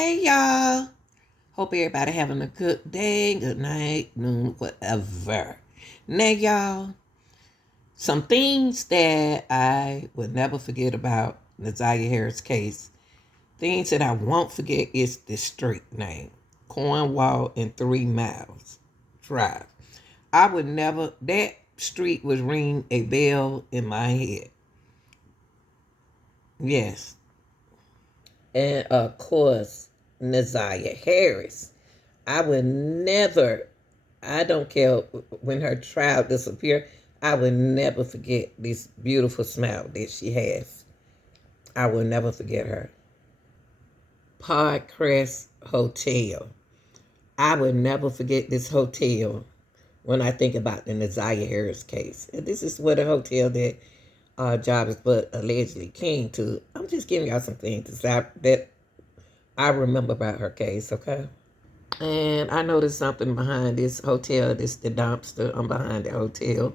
Hey y'all. Hope everybody having a good day, good night, noon, whatever. Now y'all, some things that I would never forget about Nazaria Harris case. Things that I won't forget is the street name. Cornwall and 3 Miles Drive. I would never, that street would ring a bell in my head. Yes. And of course, Nazaria Harris. I would never, I don't care when her trial disappear, I will never forget this beautiful smile that she has. I will never forget her. Podcrest Hotel. I will never forget this hotel when I think about the Nazaria Harris case. And this is where the hotel that Jarvis Butt allegedly came to. I'm just giving y'all some things that I remember about her case, okay? And I noticed something behind this hotel. This the dumpster. I'm behind the hotel.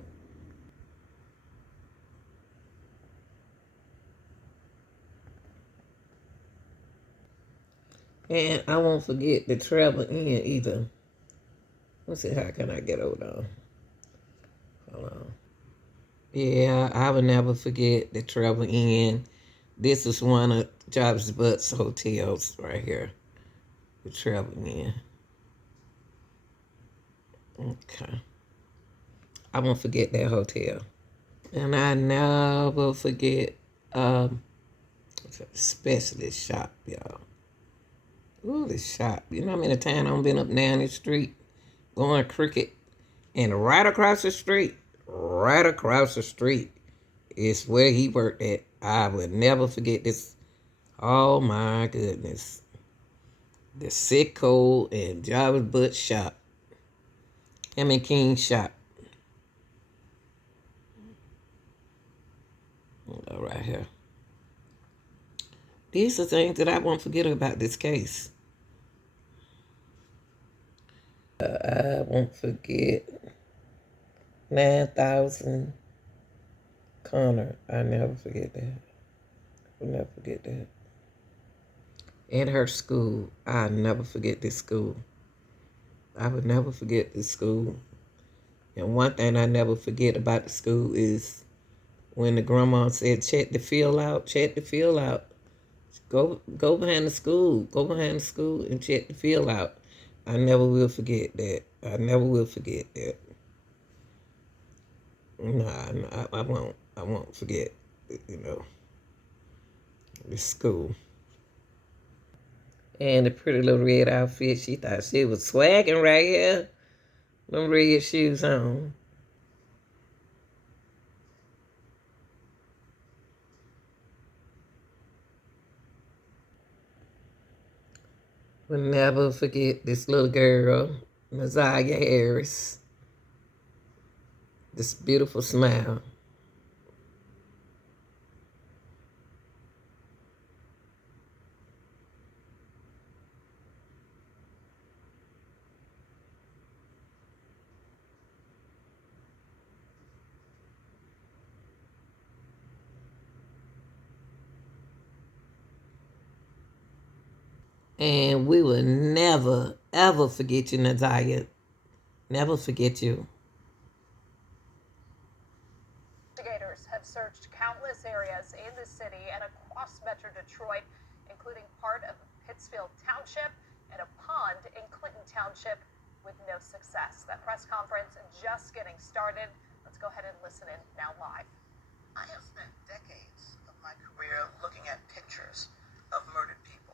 And I won't forget the Travel Inn either. Let's see, how can I get over there? Hold on. Yeah, I will never forget the Travel Inn. This is one of Jarvis Butt's hotels right here. The Travel Inn. Okay. I won't forget that hotel. And I never forget specialist shop, y'all. Ooh, this shop. You know how many times I've been up down the street going cricket, and right across the street is where he worked at. I would never forget this. Oh my goodness. The Sitco and Jarvis Butt shop. Him and King shop. Right here. These are things that I won't forget about this case. I won't forget 9,000 Connor. I never forget that. I'll never forget that. And her school. I'll never forget this school. I would never forget this school. And one thing I never forget about the school is when the grandma said, check the field out, check the field out. Go behind the school. Go behind the school and check the field out. I never will forget that. I never will forget that. Nah, I won't. I won't forget, the school. And the pretty little red outfit, she thought she was swagging right here. Them red shoes on. Will never forget this little girl, Nazaria Harris. This beautiful smile. And we will never, ever forget you, Nazaria. Never forget you. Investigators have searched countless areas in the city and across Metro Detroit, including part of Pittsfield Township and a pond in Clinton Township, with no success. That press conference just getting started. Let's go ahead and listen in now live. I have spent decades of my career looking at pictures of murdered people.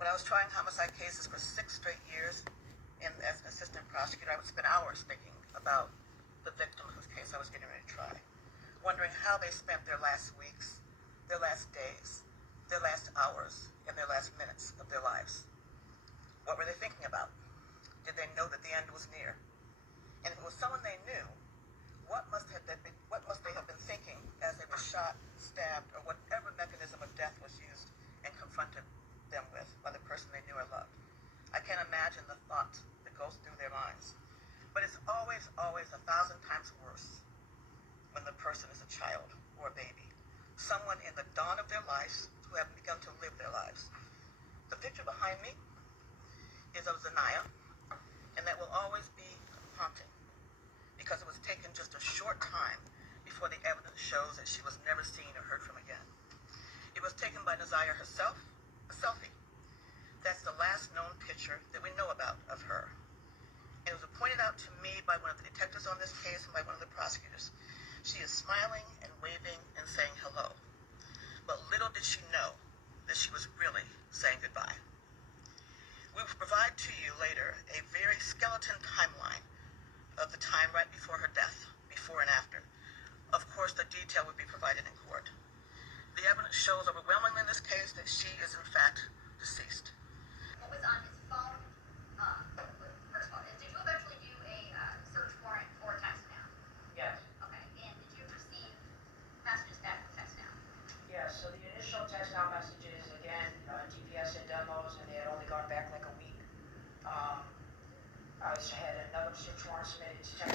When I was trying homicide cases for 6 straight years, and as an assistant prosecutor, I would spend hours thinking about the victim whose case I was getting ready to try, wondering how they spent their last weeks, their last days, their last hours, and their last minutes of their lives. What were they thinking about? Did they know that the end was near? And if it was someone they knew, what must they have been thinking as they were shot, stabbed, or whatever mechanism of death was used and confronted them with by the person they knew or loved? I can't imagine the thought that goes through their minds. But it's always, always 1,000 times worse when the person is a child or a baby, someone in the dawn of their lives who haven't begun to live their lives. The picture behind me is of Zanaya, and that will always be haunting because it was taken just a short time before the evidence shows that she was never seen or heard from again. It was taken by Nazaya herself, a selfie. That's the last known picture that we know about of her. It was pointed out to me by one of the detectives on this case and by one of the prosecutors. She is smiling and waving and saying hello. But little did she know that she was really saying goodbye. We will provide to you later a very skeleton timeline of the time right before her death, before and after. Of course, the detail would be provided in court. The evidence shows overwhelmingly in this case that she is in fact deceased. What was on his phone? First of all, did you eventually do a search warrant for text now? Yes. Okay, and did you receive messages back from text now? Yes, so the initial text now messages, again, DPS had done those and they had only gone back like a week. I had another search warrant submitted to check